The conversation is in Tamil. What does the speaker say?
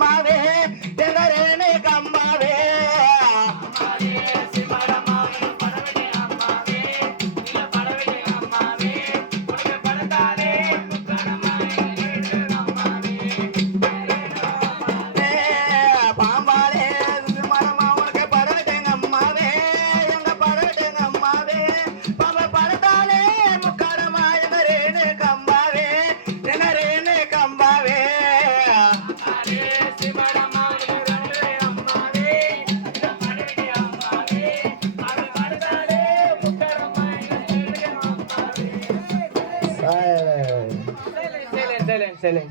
கம்மாவே எங்கரேனே கம்மாவே பாம்பாலே மரமா உனக்கு படட்டேங்க அம்மாவே எங்க படட்டேங்க அம்மாவே பாம்பா படத்தாலே முக்காரமா எங்கரேனே கம்மாவே எங்கரேனே கம்பாவே Silence.